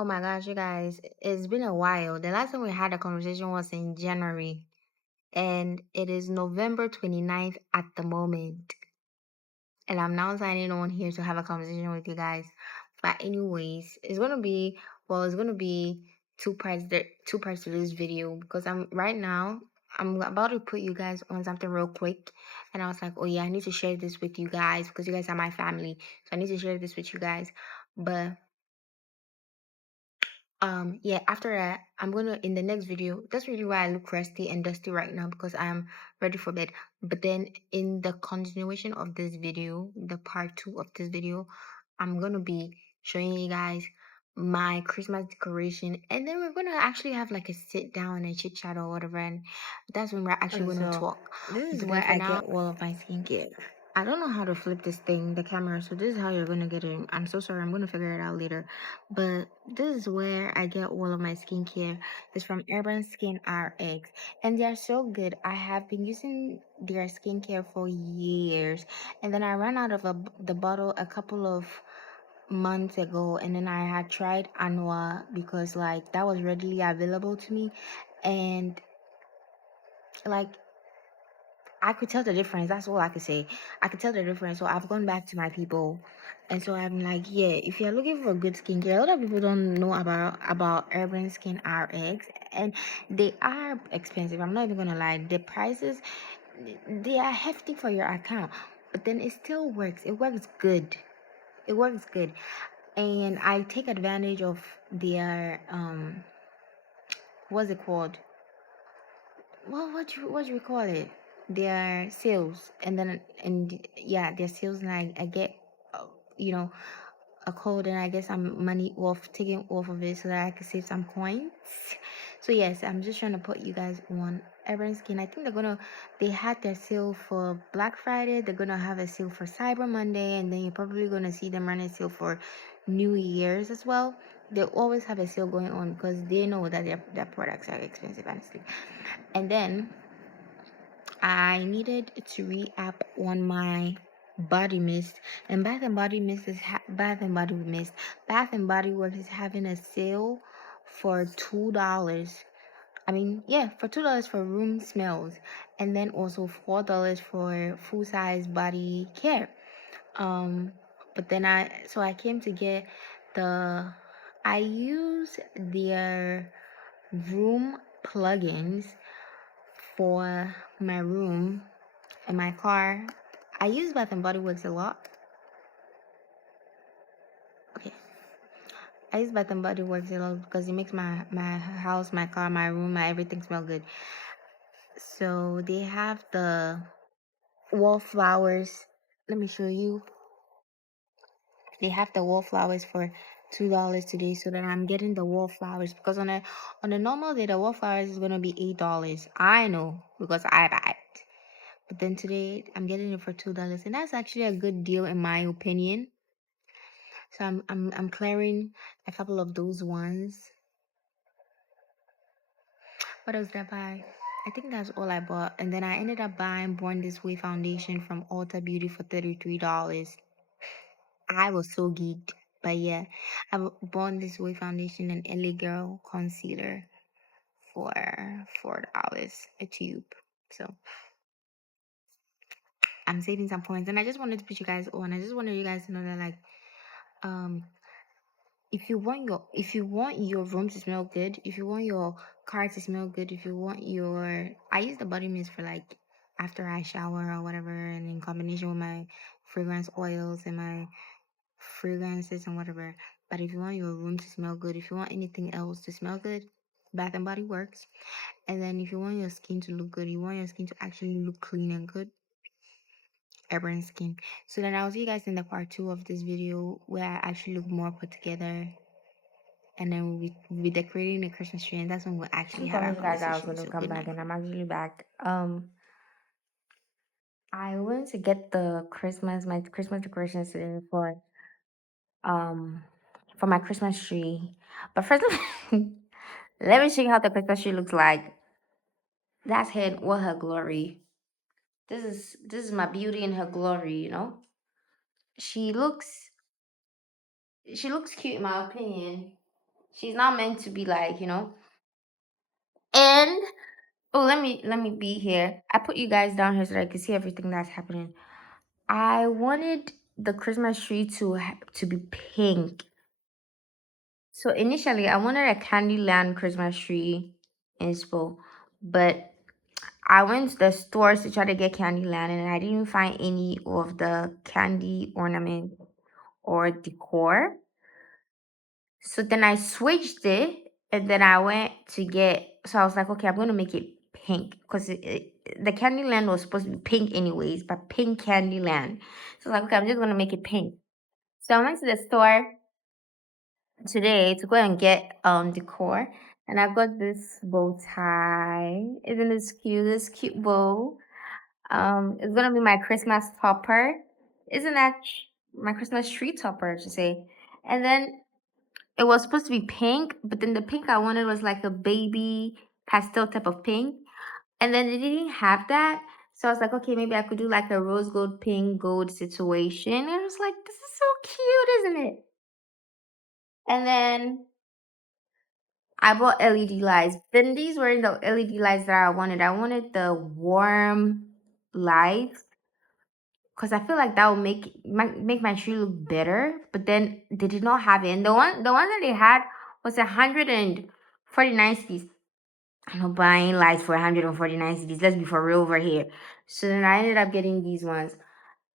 Oh my gosh, you guys, it's been a while. The last time we had a conversation was in January, and it is November 29th at the moment. And I'm now signing on here to have a conversation with you guys. But anyways, it's gonna be two parts two parts to this video because I'm about to put you guys on something real quick. And I was like, oh yeah, I need to share this with you guys because you guys are my family. So I need to share this with you guys. But yeah, after that, I'm gonna in the next video. That's really why I look rusty and dusty right now because I'm ready for bed. But then in the continuation of this video, the part two of this video, I'm gonna be showing you guys my Christmas decoration, and then we're gonna actually have like a sit down and chit chat or whatever, and that's when we're actually gonna So talk. this is But then where for I now, get all of my skincare. I don't know how to flip this thing, the camera, so this is how you're gonna get it. I'm so sorry, I'm gonna figure it out later. But this is where I get all of my skincare. It's from Urban Skin RX, and they are so good. I have been using their skincare for years, and then I ran out of the bottle a couple of months ago, and then I had tried Anua because like that was readily available to me, and like I could tell the difference. That's all I could say. I could tell the difference. So I've gone back to my people, and so I'm like, yeah, if you're looking for good skincare, a lot of people don't know about Urban Skin RX, and they are expensive. I'm not even gonna lie. The prices, they are hefty for your account, but then it still works. It works good. It works good, and I take advantage of their what's it called? What do we call it? Their sales, and then and yeah, their sales, and I get you know a code, and I get some money off taken off of it so that I can save some coins. So yes, I'm just trying to put you guys on Urban Skin. I think they had their sale for Black Friday. They're gonna have a sale for Cyber Monday, and then you're probably gonna see them run a sale for New Year's as well. They always have a sale going on because they know that their products are expensive, honestly. And then I needed to re-up on my body mist, and Bath and Body Works is having a sale for $2. I mean, yeah, for $2 for room smells, and then also $4 for full size body care. Um, but then I came to get the I use their room plugins for my room and my car. I use Bath and Body Works a lot. Okay. I use Bath and Body Works a lot because it makes my house, my car, my room, my everything smell good. So they have the wallflowers. Let me show you. They have the wallflowers for $2 today, so that I'm getting the wallflowers because on a normal day the wallflowers is gonna be $8. I know because I buy it. But then today I'm getting it for $2, and that's actually a good deal in my opinion. So I'm clearing a couple of those ones. What else did I buy? I think that's all I bought. And then I ended up buying Born This Way foundation from Ulta Beauty for $33. I was so geeked. But yeah, I bought This Way foundation and LA Girl concealer for $4 a tube. So I'm saving some points, and I just wanted to put you guys on. I just wanted you guys to know that like um if you want your room to smell good, if you want your car to smell good, if you want your I use the body mist for like after I shower or whatever, and in combination with my fragrance oils and my fragrances and whatever. But if you want your room to smell good, if you want anything else to smell good, Bath and Body Works. And then if you want your skin to look good, you want your skin to actually look clean and good, Urban Skin. So then I'll see you guys in the part two of this video where I actually look more put together, and then we'll be decorating the Christmas tree, and that's when we'll actually I have our promised you guys I was conversation. going to So come good back, night. and I'm actually back. I went to get my Christmas decorations today um for my Christmas tree. But first, let me show you how the Christmas tree looks like. That's her, what her glory. This is my beauty in her glory. She looks she looks cute in my opinion. She's not meant to be like, And oh, let me be here. I put you guys down here so that I can see everything that's happening. I wanted the Christmas tree to be pink. So initially, I wanted a Candyland Christmas tree inspo, but I went to the stores to try to get Candyland, and I didn't find any of the candy ornament or decor. So then I switched it, and then I went to get. So I was like, okay, I'm gonna make it pink because the Candyland was supposed to be pink anyways, but pink Candyland. So I was like, okay, I'm just gonna make it pink. So I went to the store today to go and get decor, and I got this bow tie. Isn't this cute? This cute bow. It's gonna be my Christmas topper. Isn't that my Christmas tree topper to say? And then it was supposed to be pink, but then the pink I wanted was like a baby pastel type of pink. And then they didn't have that. So I was like, okay, maybe I could do like a rose gold, pink gold situation. And I was like, this is so cute, isn't it? And then I bought LED lights. Then these were the LED lights that I wanted. I wanted the warm lights because I feel like that would make my tree look better. But then they did not have it. And the one that they had was 149 cities. I'm not buying lights for 149 cities. Let's be for real over here. So then I ended up getting these ones.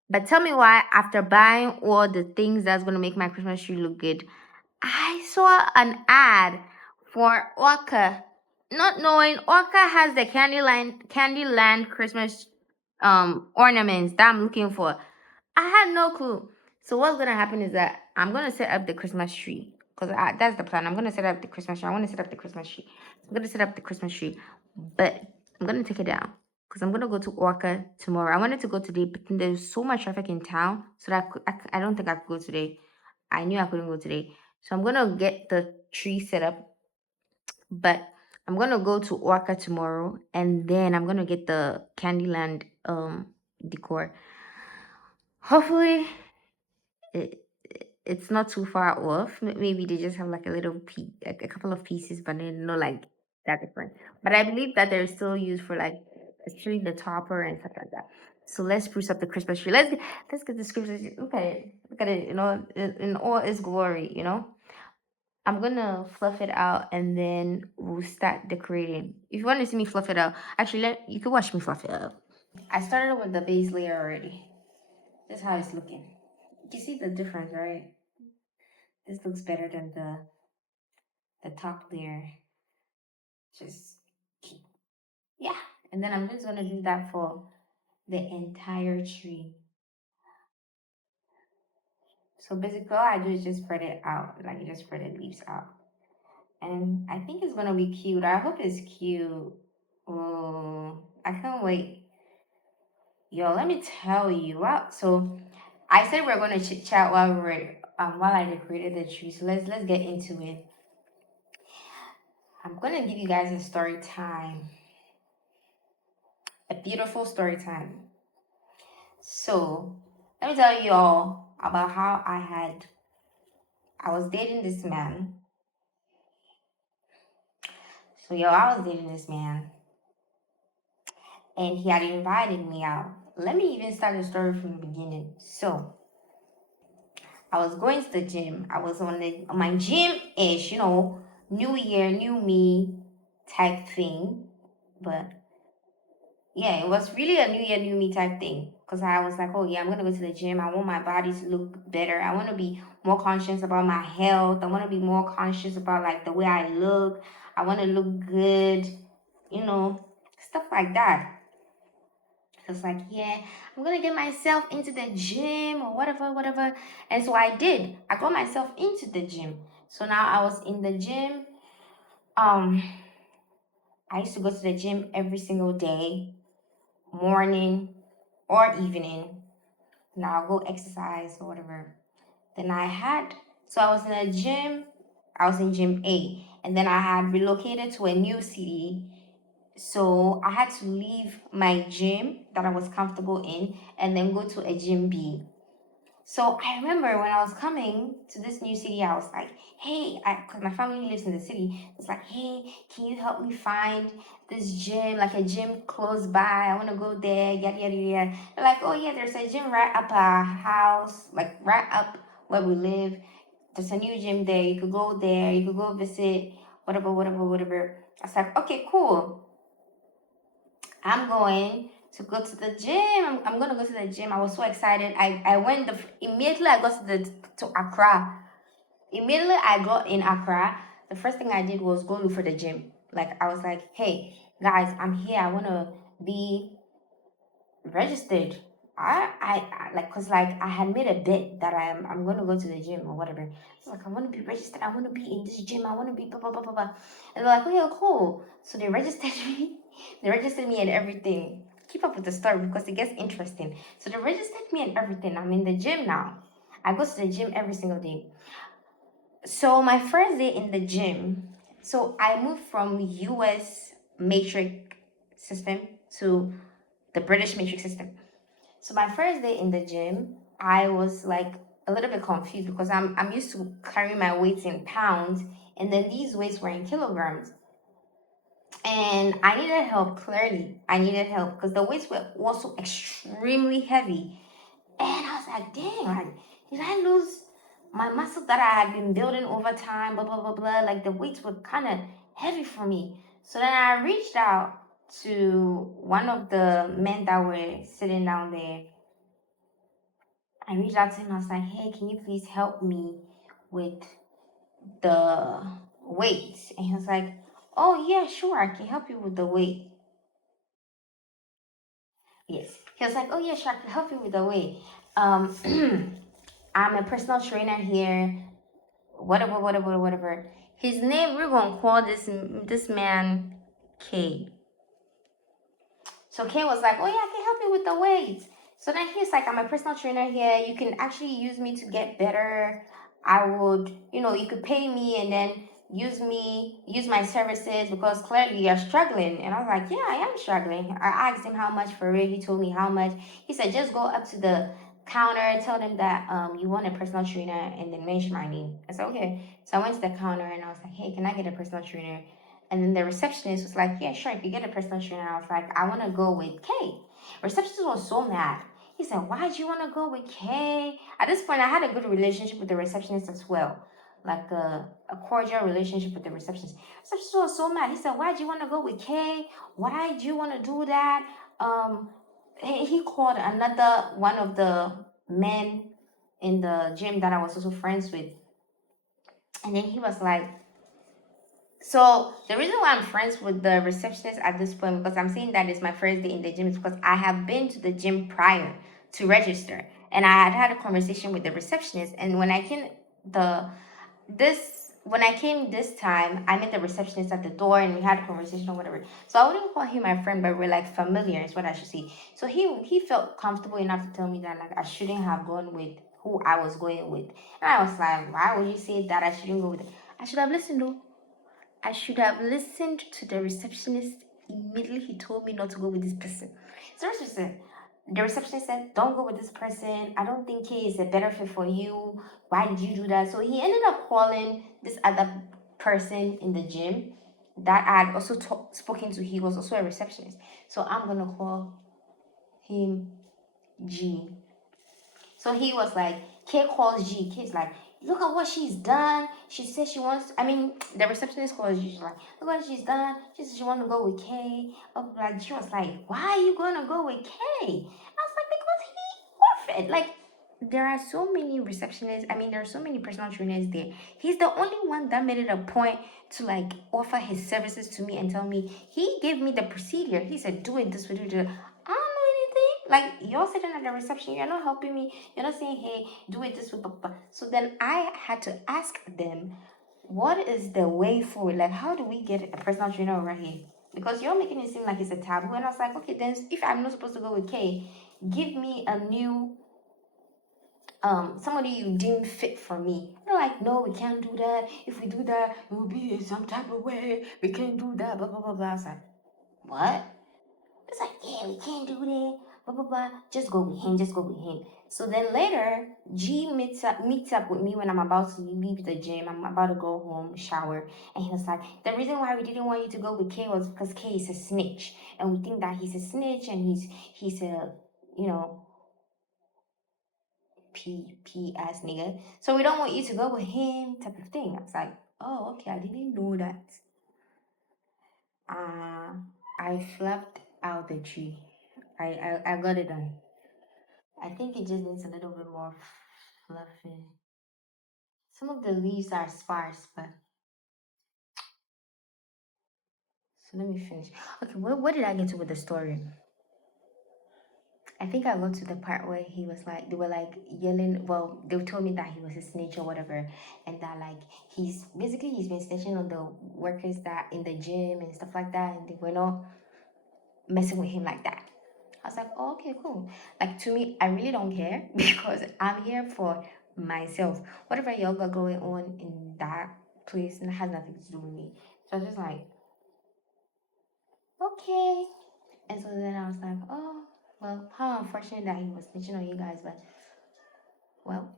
But tell me why, after buying all the things that's gonna make my Christmas tree look good, I saw an ad for Orca, not knowing Orca has the Candyland Christmas ornaments that I'm looking for. I had no clue. So what's gonna happen is that I'm gonna set up the Christmas tree because that's the plan. I'm gonna set up the Christmas tree. I want to set up the Christmas tree. I'm gonna set up the Christmas tree, but I'm gonna take it down because I'm gonna go to Orca tomorrow. I wanted to go today, but then there's so much traffic in town, so that I don't think I could go today. I knew I couldn't go today, so I'm gonna get the tree set up, but I'm gonna go to Orca tomorrow, and then I'm gonna get the Candyland decor. Hopefully, it's not too far off. Maybe they just have like a little a couple of pieces, but they're not like that different. But I believe that they're still used for like especially the topper and stuff like that. So let's spruce up the Christmas tree. Let's get this Christmas tree. Look at it. Look at it. In all its glory. I'm gonna fluff it out and then we'll start decorating. If you want to see me fluff it out, actually, you can watch me fluff it out. I started with the base layer already. This is how it's looking. You see the difference, right? This looks better than the top layer. Just yeah. And then I'm just gonna do that for the entire tree. So basically all I do is just spread it out. Like you just spread the leaves out. And I think it's gonna be cute. I hope it's cute. Oh, I can't wait. Yo, let me tell you. Wow. So I said we're gonna chit chat while I decorated the tree. So let's get into it. I'm gonna give you guys a story time. A beautiful story time. So let me tell you all about how I was dating this man. So I was dating this man and he had invited me out. Let me even start the story from the beginning. So I was going to the gym. I was on my gym ish, new year, new me type thing. But yeah, it was really a new year, new me type thing. Because I was like, oh yeah, I'm gonna go to the gym. I want my body to look better. I want to be more conscious about my health. I want to be more conscious about like the way I look. I want to look good, stuff like that. So it's like, yeah, I'm gonna get myself into the gym or whatever, whatever. And so I did. I got myself into the gym. So now I was in the gym. Um, I used to go to the gym every single day, morning or evening. Now I'll go exercise or whatever. Then so I was in a gym, I was in gym A, and then I had relocated to a new city. So I had to leave my gym that I was comfortable in and then go to a gym B. So I remember when I was coming to this new city, I was like, hey, because my family lives in the city, it's like, hey, can you help me find this gym, like a gym close by? I want to go there, yada, yada, yada. They're like, oh, yeah, there's a gym right up our house, like right up where we live. There's a new gym there. You could go there, you could go visit, whatever, whatever, whatever. I was like, okay, cool. I'm going to go to the gym. I'm gonna go to the gym. I was so excited. I went immediately. I got to Accra. Immediately I got in Accra. The first thing I did was go look for the gym. Like I was like, hey guys, I'm here. I wanna be registered. I like cause like I had made a bet that I'm gonna go to the gym or whatever. It's like I wanna be registered, I wanna be in this gym, I wanna be blah blah blah blah blah. And they're like, okay, cool. So they registered me, they registered me and everything. Keep up with the story because it gets interesting. So they registered me and everything. I'm in the gym now. I go to the gym every single day. So my first day in the gym, so I moved from US matrix system to the British matrix system. So my first day in the gym, I was like a little bit confused because I'm used to carrying my weights in pounds, and then these weights were in kilograms. And I needed help, clearly. I needed help because the weights were also extremely heavy. And I was like, dang, like, did I lose my muscle that I had been building over time? Blah, blah, blah, blah. Like, the weights were kind of heavy for me. So then I reached out to one of the men that were sitting down there. I reached out to him. I was like, hey, can you please help me with the weights? And he was like, oh, yeah, sure, I can help you with the weight. Yes. He was like, oh, yeah, sure, I can help you with the weight. Um, I'm a personal trainer here, whatever, whatever, whatever. His name, we're gonna call this man K. So Kay was like, oh yeah, I can help you with the weights. So then he's like, I'm a personal trainer here. You can actually use me to get better. I would, you could pay me and then use my services because clearly you're struggling. And I was like, yeah, I am struggling. I asked him how much for it. He told me how much. He said, just go up to the counter, tell them that you want a personal trainer and then mention my name. I said, okay. So I went to the counter and I was like, hey, can I get a personal trainer? And then the receptionist was like, yeah, sure, if you get a personal trainer. I was like, I want to go with Kay. Receptionist was so mad. He said, why did you want to go with Kay? At this point, I had a good relationship with the receptionist as well. Like a cordial relationship with the receptionist. Receptionist was so mad. He said, why did you want to go with Kay? Why did you want to do that? He called another one of the men in the gym that I was also friends with. And then he was like, so the reason why I'm friends with the receptionist at this point, because I'm saying that it's my first day in the gym, is because I have been to the gym prior to register, and I had a conversation with the receptionist. And the when I came this time, I met the receptionist at the door, and we had a conversation or whatever. So I wouldn't call him my friend, but we're like familiar, is what I should say. So he felt comfortable enough to tell me that like I shouldn't have gone with who I was going with, and I was like, why would you say that I shouldn't go with it? I should have listened though. I should have listened to the receptionist immediately. He told me not to go with this person. So the receptionist said, don't go with this person. I don't think he is a better fit for you. Why did you do that? So he ended up calling this other person in the gym that I had also spoken to. He was also a receptionist. So I'm going to call him G. So he was like, K calls G. K's like, look at what she's done. She says she wants, I mean, the receptionist calls G. She's like, look what she's done. She says she want to go with K. Like, she was like, why are you going to go with K? I was like, because he offered. Like, there are so many receptionists. I mean, there are so many personal trainers there. He's the only one that made it a point to like offer his services to me and tell me. He gave me the procedure. He said, do it this way, do it. I don't know anything. Like, you're sitting at the reception, you're not helping me. You're not saying, hey, do it this way. So then I had to ask them, what is the way forward? Like, how do we get a personal trainer over here? Because you're making it seem like it's a taboo. And I was like, okay, then if I'm not supposed to go with Kay, give me a new somebody you deem fit for me. They're like, no, we can't do that. If we do that, it will be in some type of way. We can't do that, blah blah blah blah. I was like, what? It's like, yeah, we can't do that, blah blah blah. Just go with him, just go with him. So then later, G meets up with me when I'm about to leave the gym. I'm about to go home, shower, and he was like, "The reason why we didn't want you to go with K was because K is a snitch, and we think that he's a snitch, and he's a you know P ass nigga. So we don't want you to go with him," type of thing. I was like, "Oh, okay, I didn't know that." Uh, I fluffed out the tree. I got it done. I think it just needs a little bit more fluffing. Some of the leaves are sparse, but so let me finish. Okay, what did I get to with the story? I think I got to the part where he was like, they were like yelling. Well, they told me that he was a snitch or whatever, and that like he's been snitching on the workers that in the gym and stuff like that, and they were not messing with him like that. I was like, oh, okay, cool. Like to me, I really don't care because I'm here for myself. Whatever y'all got going on in that place, and it has nothing to do with me. So I was just like, okay. And so then I was like, oh, well, how unfortunate that he was snitching on you guys, but well,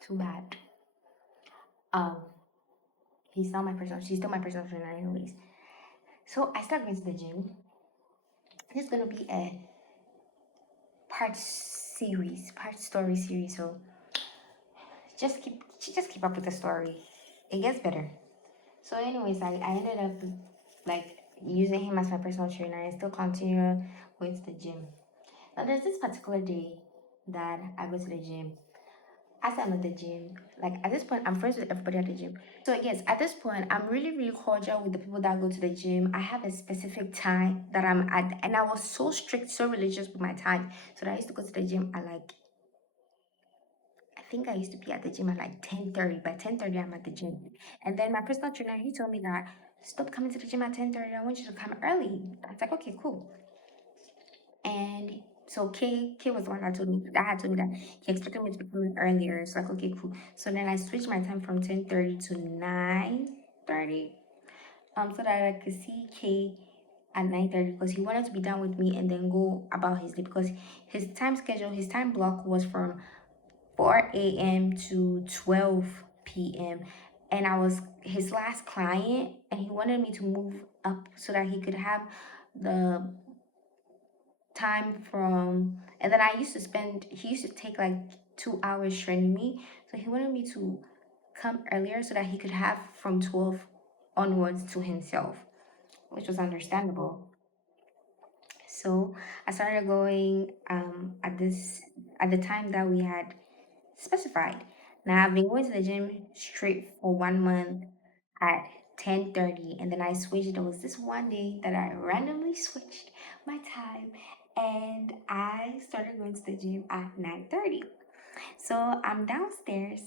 too bad. Um, she's still my personal trainer anyways. So I started going to the gym. This is gonna be a part story series. So just keep up with the story. It gets better. So anyways, I ended up like using him as my personal trainer and still continue going to the gym. Now there's this particular day that I go to the gym. As I'm at the gym, like at this point, I'm friends with everybody at the gym. So yes, at this point, I'm really, really cordial with the people that go to the gym. I have a specific time that I'm at, and I was so strict, so religious with my time. So that I used to go to the gym at like, I think I used to be at the gym at like 10:30. By 10:30, I'm at the gym. And then my personal trainer, he told me that stop coming to the gym at 10:30. I want you to come early. I was like, okay, cool. And so K was the one that had told me that he expected me to be coming earlier. It's like, okay, cool. So then I switched my time from 10:30 to 9:30. So that I could see K at 9:30 because he wanted to be done with me and then go about his day because his time block was from 4 a.m. to 12 p.m. And I was his last client and he wanted me to move up so that he could have the time from, and then he used to take like 2 hours training me, so he wanted me to come earlier so that he could have from 12 onwards to himself, which was understandable. So I started going at the time that we had specified. Now I've been going to the gym straight for 1 month at 10:30, and then I switched. There was this one day that I randomly switched my time and I started going to the gym at 9:30. So I'm downstairs.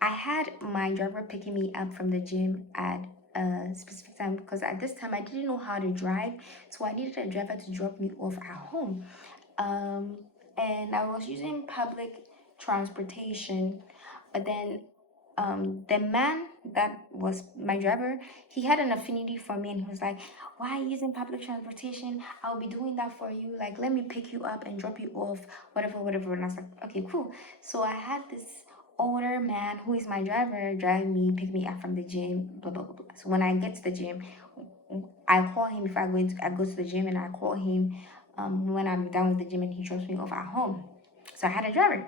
I had my driver picking me up from the gym at a specific time because at this time I didn't know how to drive, so I needed a driver to drop me off at home. Um, and I was using public transportation, but then the man that was my driver, he had an affinity for me and he was like, why are you using public transportation? I'll be doing that for you. Like, let me pick you up and drop you off, whatever, whatever. And I was like, okay, cool. So I had this older man who is my driver drive me, pick me up from the gym, blah, blah, blah, blah. So when I get to the gym, I call him if I go to the gym and I call him when I'm done with the gym and he drops me off at home. So I had a driver.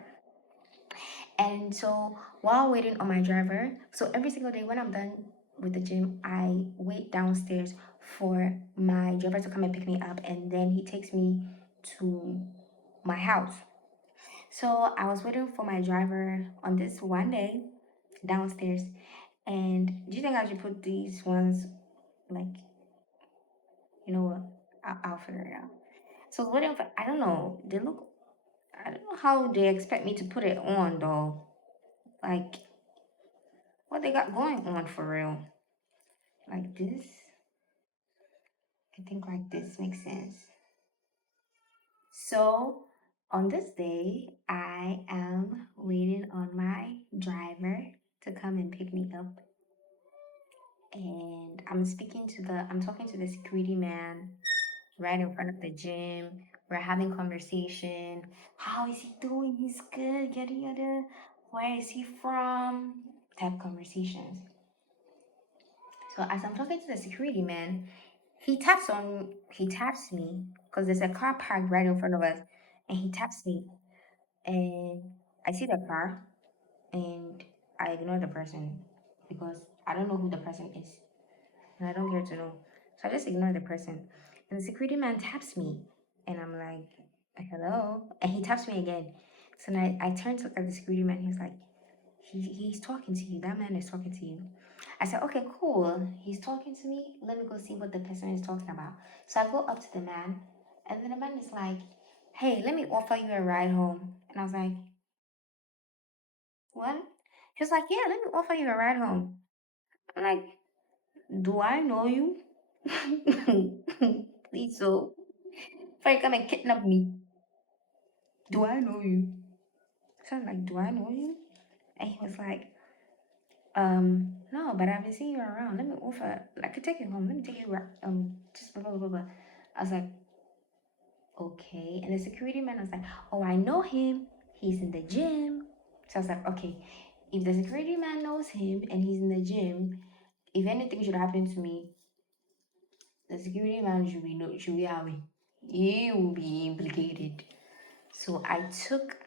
And so while waiting on my driver, so every single day when I'm done with the gym, I wait downstairs for my driver to come and pick me up, and then he takes me to my house. So I was waiting for my driver on this one day downstairs, and do you think I should put these ones like, you know what? I'll figure it out. So waiting for, I don't know. I don't know how they expect me to put it on though. Like what they got going on for real. Like this. I think like this makes sense. So on this day, I am waiting on my driver to come and pick me up. And I'm talking to the security man right in front of the gym We're having conversation. How is he doing? He's good. Yada yada. Where is he from? Type conversations. So as I'm talking to the security man, he taps me because there's a car parked right in front of us, and he taps me, and I see the car, and I ignore the person because I don't know who the person is, and I don't care to know. So I just ignore the person, and the security man taps me, and I'm like, hello, and he taps me again. So then I turn to look at the security man. He's like, he's talking to you. That man is talking to you. I said, okay, cool. He's talking to me. Let me go see what the person is talking about. So I go up to the man, and then the man is like, hey, let me offer you a ride home. And I was like, what? He was like, yeah, let me offer you a ride home. I'm like, do I know you? Please, so before you come and kidnap me, do I know you? So I'm like, do I know you? And he was like, no, but I've been seeing you around. Let me offer, I could take you home. Let me take you, just blah, blah, blah, blah. I was like, okay. And the security man was like, oh, I know him. He's in the gym. So I was like, okay, if the security man knows him and he's in the gym, if anything should happen to me, the security man should be no, should be away. He will be implicated. So I took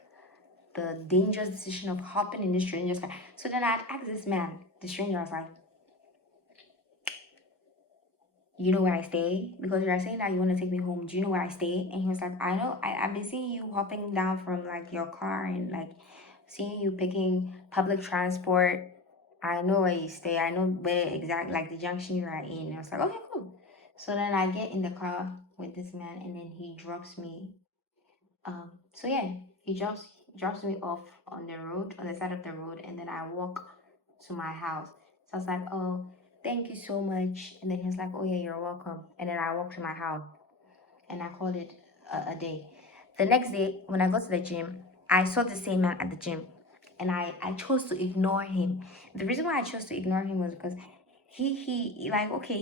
the dangerous decision of hopping in the stranger's car. So then I'd ask this man, the stranger, I was like, you know where I stay? Because you're saying that you want to take me home. Do you know where I stay? And he was like, I know. I've been seeing you hopping down from like your car and like seeing you picking public transport. I know where you stay. I know where exactly like the junction you are in. And I was like, okay, cool. So then I get in the car with this man and then he drops me. So yeah, he drops me off on the road, on the side of the road, and then I walk to my house. So I was like, oh, thank you so much. And then he's like, oh yeah, you're welcome. And then I walked to my house and I called it a day. The next day, when I got to the gym, I saw the same man at the gym and I chose to ignore him. The reason why I chose to ignore him was because he like, okay,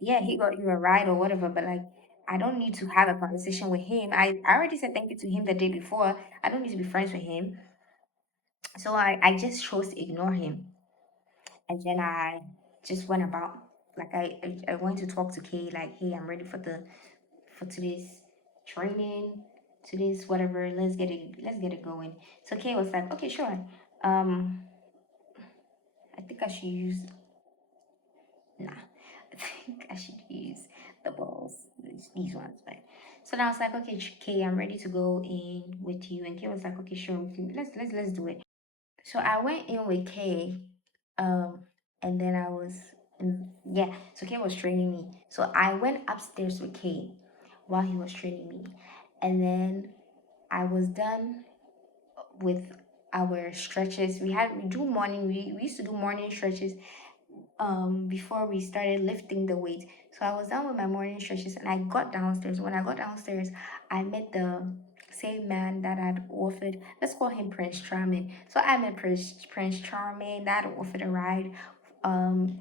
yeah, he got you a ride or whatever, but like, I don't need to have a conversation with him. I already said thank you to him the day before. I don't need to be friends with him. So I just chose to ignore him. And then I just went about, like, I went to talk to Kay, like, hey, I'm ready for today's training, today's whatever. Let's get it going. So Kay was like, okay, sure. Um, I think I should use nah. I think I should use the balls, these ones, but. So then I was like, okay, Kay, I'm ready to go in with you. And Kay was like, okay, sure, let's do it. So I went in with Kay, um, and then I was, yeah. So Kay was training me. So I went upstairs with Kay while he was training me, and then I was done with our stretches. We used to do morning stretches before we started lifting the weight. So I was done with my morning stretches and I got downstairs. When I got downstairs, I met the same man that had offered, let's call him Prince Charming. So I met Prince Charming that had offered a ride. Um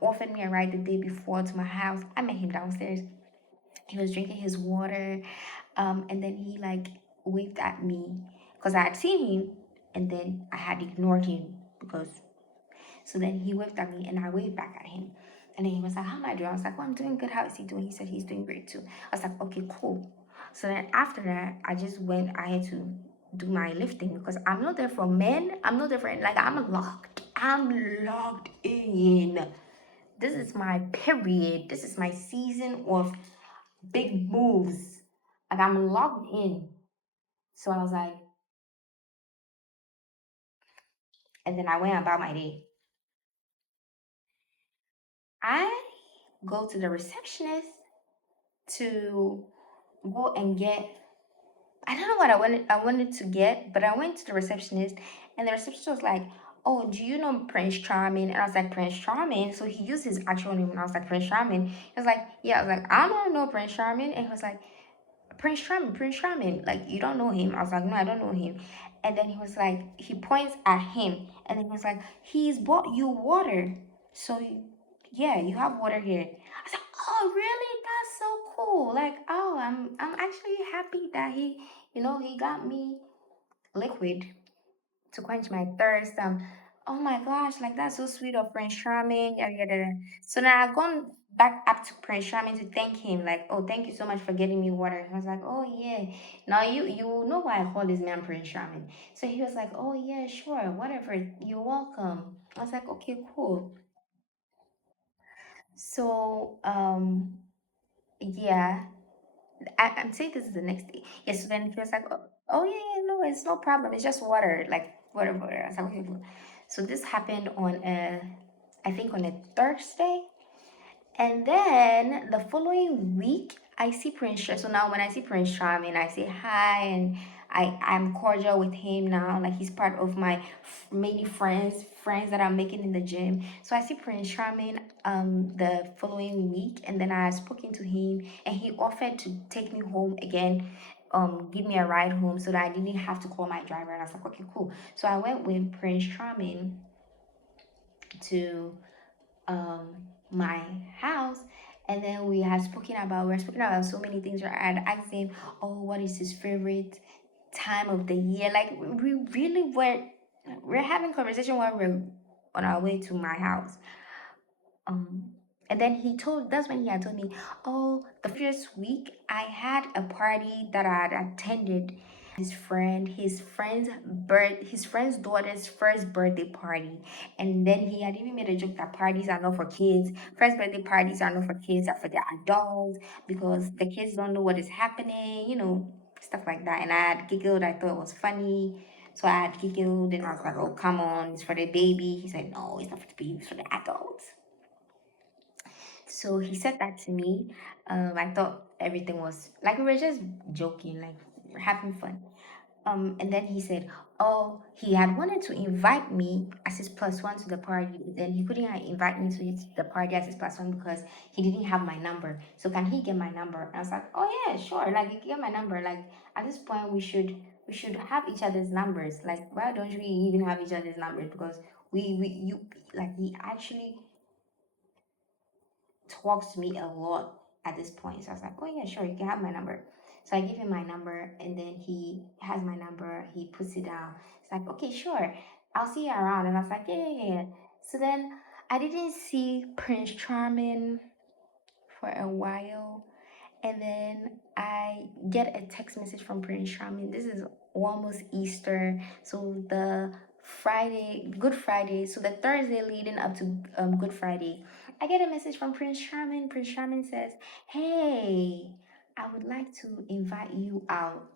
Offered me a ride the day before to my house. I met him downstairs. He was drinking his water. And then he like waved at me because I had seen him and then I had ignored him because so then he waved at me and I waved back at him. And then he was like, how am I doing? I was like, well, I'm doing good. How is he doing? He said he's doing great too. I was like, okay, cool. So then after that, I just went, I had to do my lifting because I'm not there for men. I'm not there for, like, I'm locked in. This is my period. This is my season of big moves. Like, I'm locked in. So I was like, and then I went about my day. I go to the receptionist to go and get, I don't know what I wanted to get, but I went to the receptionist and the receptionist was like, oh, do you know Prince Charming? And I was like, Prince Charming? So he used his actual name and I was like, Prince Charming. He was like, yeah. I was like, I don't know Prince Charming. And he was like, Prince Charming, Prince Charming. Like, you don't know him. I was like, no, I don't know him. And then he was like, he points at him and then he was like, he's bought you water. So yeah, you have water here. I was like, oh, really? That's so cool. Like, oh, I'm actually happy that he got me liquid to quench my thirst. Oh my gosh, like that's so sweet of Prince Charming. Yada, yada, yada. So now I've gone back up to Prince Charming to thank him. Like, oh, thank you so much for getting me water. And I was like, oh yeah. Now you know why I call this man Prince Charming. So he was like, oh yeah, sure, whatever. You're welcome. I was like, okay, cool. So yeah, I'm saying this is the next day. Yes, so then he was like, oh, oh yeah, yeah, no, it's no problem. It's just water, like water, water. I was like, okay, cool. So this happened on I think on a Thursday. And then the following week, I see Prince. So now when I see Prince Charming, I say hi, and I'm cordial with him now. Like he's part of my many friends that I'm making in the gym. So I see Prince Charming the following week, and then I spoken to him, and he offered to take me home again. Give me a ride home so that I didn't have to call my driver. And I was like, okay, cool. So I went with Prince Charming to um my house, and then we were speaking about so many things. I had asked him, oh, what is his favorite time of the year. Like we really we're having conversation while we're on our way to my house. um and then that's when he had told me, oh, the previous week I had a party that I had attended. His friend's daughter's first birthday party. And then he had even made a joke that parties are not for kids. First birthday parties are not for kids, are for the adults, because the kids don't know what is happening, stuff like that. And I had giggled, I thought it was funny. So I had giggled and I was like, oh, come on, it's for the baby. He said, no, it's not for the baby, it's for the adults. So he said that to me. I thought everything was like we were just joking, like we're having fun. And then he said, oh, he had wanted to invite me as his plus one to the party. Then he couldn't invite me to the party as his plus one because he didn't have my number. So can he get my number? And I was like, oh yeah, sure. Like you can get my number. Like at this point, we should have each other's numbers. Like why don't we even have each other's numbers? Because we you like he actually talks to me a lot at this point. So I was like, oh yeah, sure, you can have my number. So I give him my number, and then he has my number. He puts it down. It's like, okay, sure, I'll see you around. And I was like, yeah, yeah, yeah. So then I didn't see Prince Charming for a while. And then I get a text message from Prince Charming. This is almost Easter. So the Friday, Good Friday, so the Thursday leading up to Good Friday, I get a message from Prince Charming. Prince Charming says, hey, I would like to invite you out.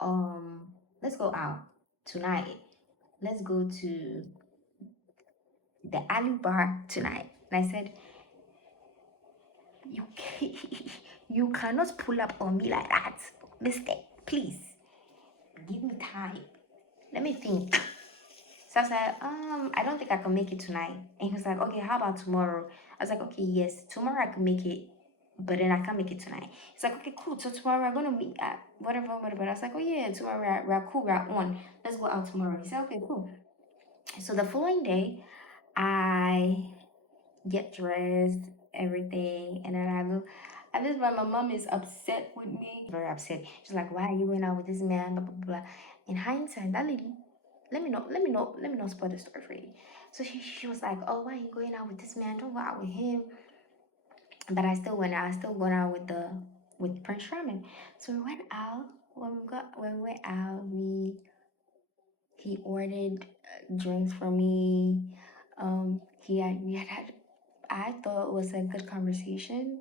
Um, let's go out tonight. Let's go to the Alley Bar tonight. And I said, you you cannot pull up on me like that, mister. Please give me time. Let me think. So I was like, I don't think I can make it tonight. And he was like, okay, how about tomorrow? I was like, okay, yes, tomorrow I can make it, but then I can't make it tonight. He's like, okay, cool. So tomorrow we're gonna meet at whatever, whatever. I was like, oh yeah, tomorrow we're cool, we're on. Let's go out tomorrow. He said, okay, cool. So the following day, I get dressed, everything, and then I go. At this point, my mom is upset with me, very upset. She's like, "Why are you going out with this man?" Blah blah blah. In hindsight, that lady, let me not spoil the story for you. So she was like, "Oh, why are you going out with this man? Don't go out with him." But I still went out. I still went out with Prince Sherman. So we went out. When we went out, he ordered drinks for me. We had I thought it was a good conversation.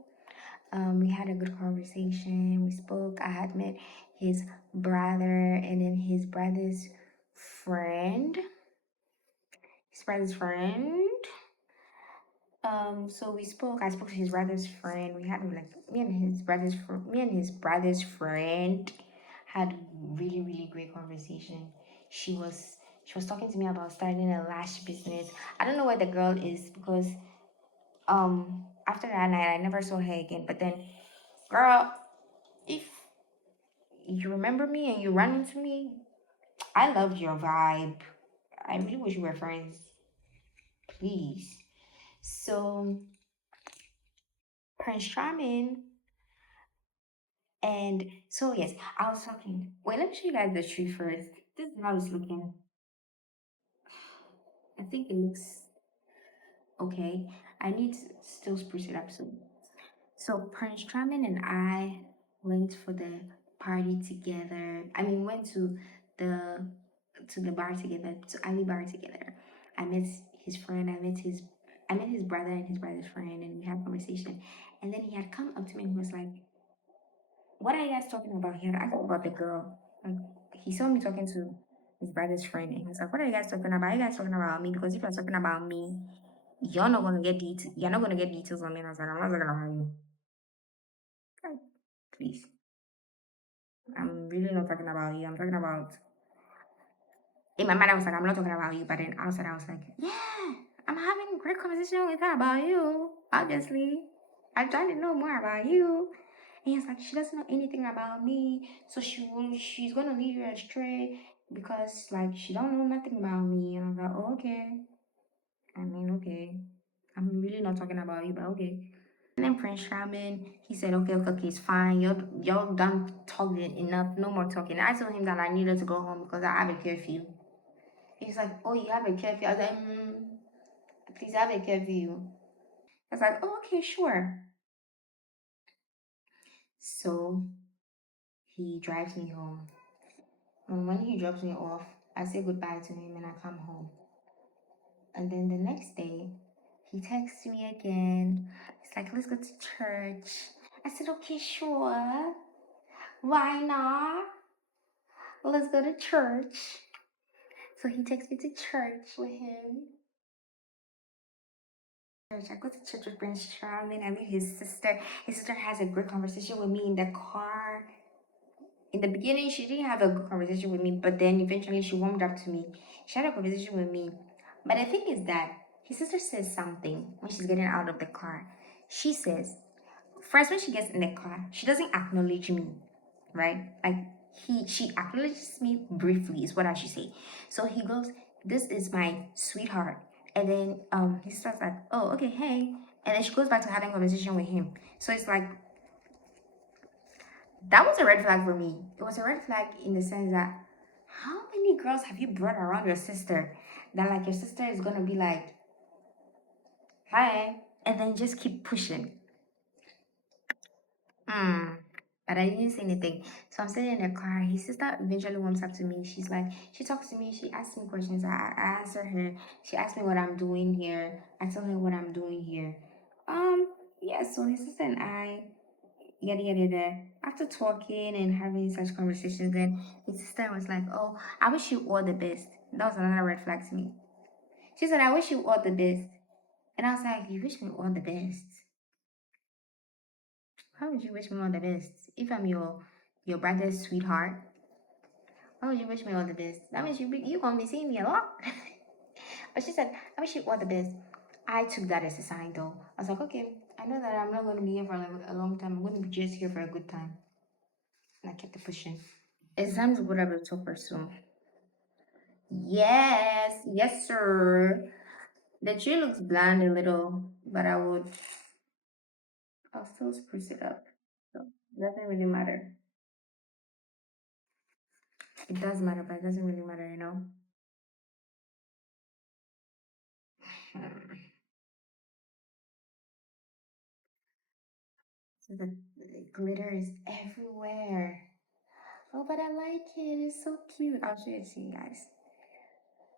We had a good conversation. We spoke. I had met his brother and then his brother's friend. His brother's friend. So we spoke. I spoke to his brother's friend. We had like me and his brother's friend had really really great conversation. She was she was talking to me about starting a lash business. I don't know where the girl is because after that night I never saw her again. But then, girl, if you remember me and you run into me, I loved your vibe. I really wish we were friends. Please. So Prince Charming. And so yes, I was talking. Wait, let me show you guys the tree first. This is how it's looking. I think it looks okay. I need to still spruce it up soon. So Prince Charming and I went for the party together. I mean, went the to the bar together, to Ali bar together. I met his friend. I met his brother and his brother's friend, and we had a conversation. And then he had come up to me and he was like, "What are you guys talking about here?" I thought about the girl. Like he saw me talking to his brother's friend, and he was like, "What are you guys talking about? Are you guys talking about me? Because if you're talking about me, you're not gonna get details. You're not gonna get details on me." And I was like, "I'm not talking about you. Like, please. I'm really not talking about you. I'm talking about." In my mind, I was like, "I'm not talking about you," but then outside, I was like, "Yeah, I'm having a great conversation with her about you. Obviously, I'm trying to know more about you." And he's like, "She doesn't know anything about me, so she's gonna lead you astray because like she don't know nothing about me." And I was like, oh, "Okay, I mean, okay, I'm really not talking about you, but okay." And then Prince Charming, he said, "Okay, okay, okay, it's fine. You're done talking enough. No more talking." I told him that I needed to go home because I have a curfew. He's like, "Oh, you have a curfew?" I was like, "Please have a curfew." I was like, "Oh, okay, sure." So he drives me home. And when he drops me off, I say goodbye to him and I come home. And then the next day, he texts me again. He's like, "Let's go to church." I said, "Okay, sure. Why not? Let's go to church." So he takes me to church with him. I go to church with Prince Charming. I meet his sister. His sister has a great conversation with me in the car. In the beginning, she didn't have a good conversation with me, but then eventually she warmed up to me. She had a conversation with me. But the thing is that his sister says something when she's getting out of the car. She says, first when she gets in the car, she doesn't acknowledge me, right? Like she acknowledges me briefly, is what I should say. So he goes, "This is my sweetheart." And then he starts like, "Oh, okay, hey." And then she goes back to having a conversation with him. So it's like that was a red flag for me. It was a red flag in the sense that how many girls have you brought around your sister that like your sister is gonna be like, "Hi," and then just keep pushing. Hmm. But I didn't say anything. So I'm sitting in the car. His sister eventually warms up to me. She's like, she talks to me. She asks me questions. I answer her. She asks me what I'm doing here. I tell her what I'm doing here. Yeah, so his sister and I, yada yada yada. After talking and having such conversations, then his sister was like, "Oh, I wish you all the best." That was another red flag to me. She said, "I wish you all the best." And I was like, "You wish me all the best? How would you wish me all the best? If I'm your brother's sweetheart, why would you wish me all the best? That means you gonna be seeing me a lot." But she said, "I wish you all the best." I took that as a sign though. I was like, "Okay, I know that I'm not gonna be here for a long time. I'm gonna be just here for a good time." And I kept it pushing. Exams would have to pursue. Yes, yes, sir. The tree looks bland a little, but I'll still spruce it up. So it doesn't really matter. It does matter, but it doesn't really matter, you know? So the glitter is everywhere. Oh, but I like it. It's so cute. I'll show it to you guys.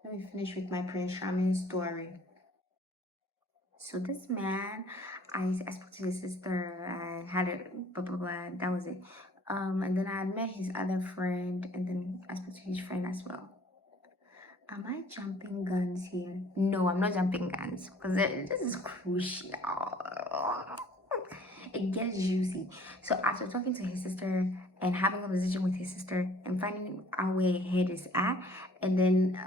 Let me finish with my Prince Charming story. So this man, I spoke to his sister. I had it, blah blah blah. That was it. And then I had met his other friend, and then I spoke to his friend as well. Am I jumping guns here? No, I'm not jumping guns because this is crucial. It gets juicy. So after talking to his sister and having a conversation with his sister and finding out where his head is at, and then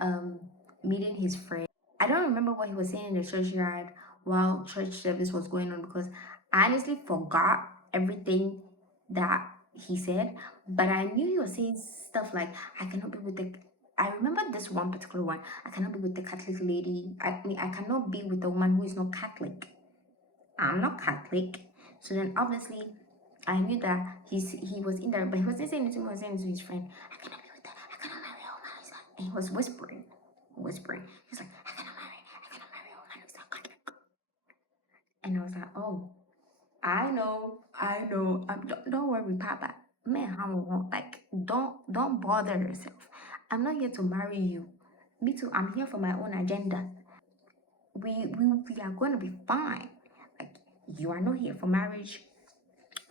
meeting his friend. I don't remember what he was saying in the churchyard while church service was going on because I honestly forgot everything that he said, but I knew he was saying stuff like, "I cannot be with the." I remember this one particular one. "I cannot be with the Catholic lady. I mean, I cannot be with a woman who is not Catholic. I'm not Catholic." So then obviously I knew that he was in there, but he wasn't saying anything. He was saying to his friend, I cannot be with that. I cannot marry a woman. He's like, and he was whispering. He's like, I cannot marry a woman. He's like, and I was like, oh, I know. Don't worry, Papa. Man, I won't like. Don't bother yourself. I'm not here to marry you. Me too. I'm here for my own agenda. We are going to be fine. Like you are not here for marriage.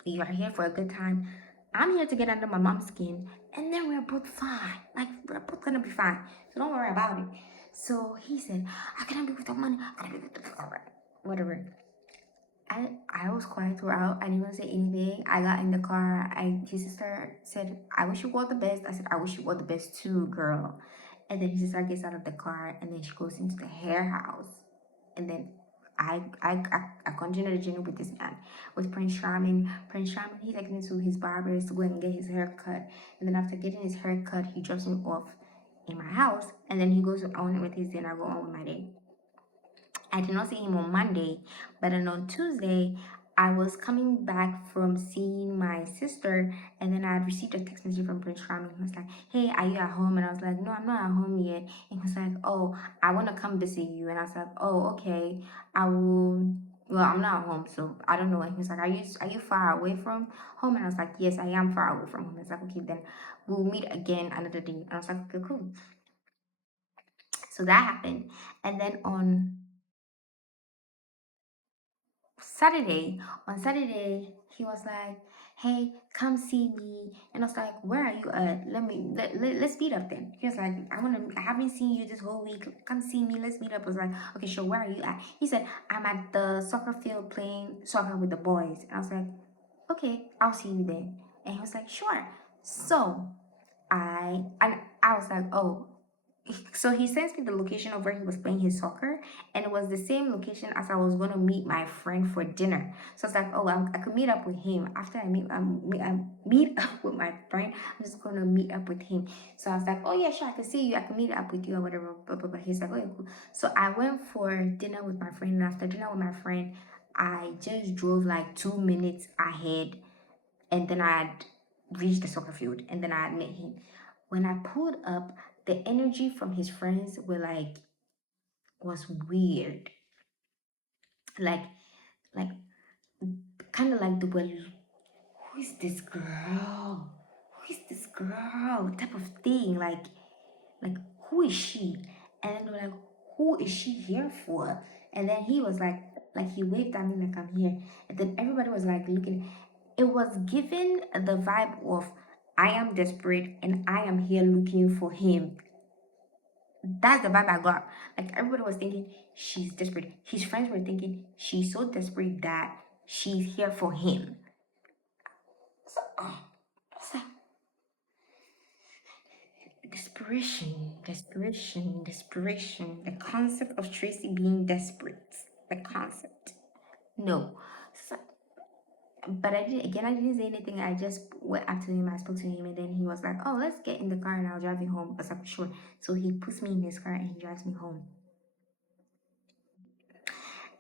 You are here for a good time. I'm here to get under my mom's skin, and then we're both fine. Like we're both gonna be fine. So don't worry about it. So he said, I cannot be with the money. I cannot be with the whatever. I was quiet throughout. I didn't even say anything. I got in the car. His sister said, I wish you all the best. I said, I wish you all the best too, girl. And then his sister gets out of the car and then she goes into the hair house. And then I continue the journey with this man, with Prince Charming. Prince Charming, he takes me to his barber's to go and get his hair cut. And then after getting his hair cut, he drops me off in my house. And then he goes on with his day and I go on with my day. I did not see him on Monday, but then on Tuesday, I was coming back from seeing my sister, and then I had received a text message from Prince Charming. He was like, "Hey, are you at home?" And I was like, "No, I'm not at home yet." And he was like, "Oh, I want to come visit you." And I was like, "Oh, okay, I will." Well, I'm not at home, so I don't know. And he was like, "Are you far away from home?" And I was like, "Yes, I am far away from home." He's like, "Okay, then we'll meet again another day." And I was like, "Okay, cool." So that happened, and then Saturday, on Saturday, he was like, "Hey, come see me." And I was like, "Where are you at? Let's meet up then." He was like, I haven't seen you this whole week. Come see me. Let's meet up." I was like, "Okay, sure. Where are you at?" He said, "I'm at the soccer field playing soccer with the boys." And I was like, "Okay, I'll see you then." And he was like, "Sure." So I was like, "Oh." So he sends me the location of where he was playing his soccer, and it was the same location as I was going to meet my friend for dinner. So it's like, oh, I could meet up with him after I meet up with my friend. I'm just going to meet up with him. So I was like, oh yeah, sure, I can see you. I can meet up with you or whatever. But he's like, oh yeah, cool. So I went for dinner with my friend, and after dinner with my friend, I just drove like 2 minutes ahead, and then I had reached the soccer field, and then I had met him. When I pulled up, the energy from his friends was weird. Like like kind of like the well, who is this girl? Who is this girl? Type of thing. Like who is she? And then they were like, who is she here for? And then he was like he waved at me like I'm here. And then everybody was like looking. It was given the vibe of I am desperate and I am here looking for him. That's the vibe I got. Like everybody was thinking she's desperate. His friends were thinking she's so desperate that she's here for him. So, it's like desperation. The concept of Tracy being desperate. The concept. No. So, but I didn't say anything. I just went up to him, I spoke to him, and then he was like, "Oh, let's get in the car and I'll drive you home." I was like, "Sure." So he puts me in his car and he drives me home.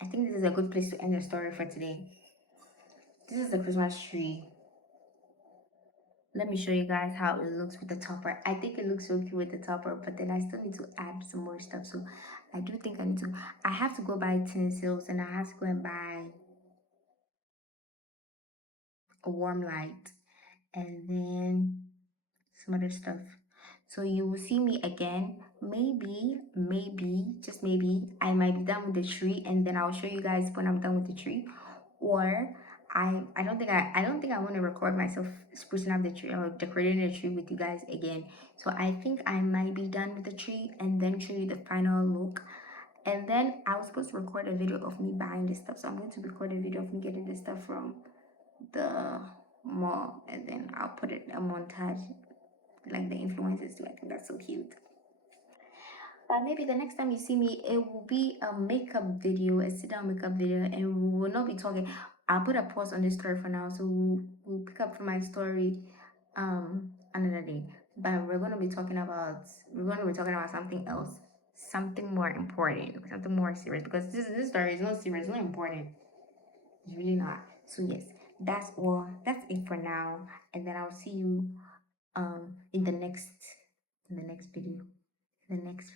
I think this is a good place to end the story for today. This is the Christmas tree. Let me show you guys how it looks with the topper. I think it looks so cute with the topper, but then I still need to add some more stuff. So I do think I have to go buy tinsels and I have to go and buy a warm light and then some other stuff. So you will see me again. Maybe, just maybe, I might be done with the tree and then I'll show you guys when I'm done with the tree. Or I don't think I want to record myself sprucing up the tree or decorating the tree with you guys again. So I think I might be done with the tree and then show you the final look. And then I was supposed to record a video of me buying this stuff. So I'm going to record a video of me getting this stuff from the mall and then I'll put it a montage like the influencers do. I think that's so cute. But maybe the next time you see me, it will be a makeup video, a sit down makeup video, and we will not be talking. I'll put a pause on this story for now, so we'll pick up from my story another day. But we're gonna be talking about something else, something more important, something more serious because this story is not serious, not important. It's really not. So yes, that's it for now, and then I'll see you in the next video. In the next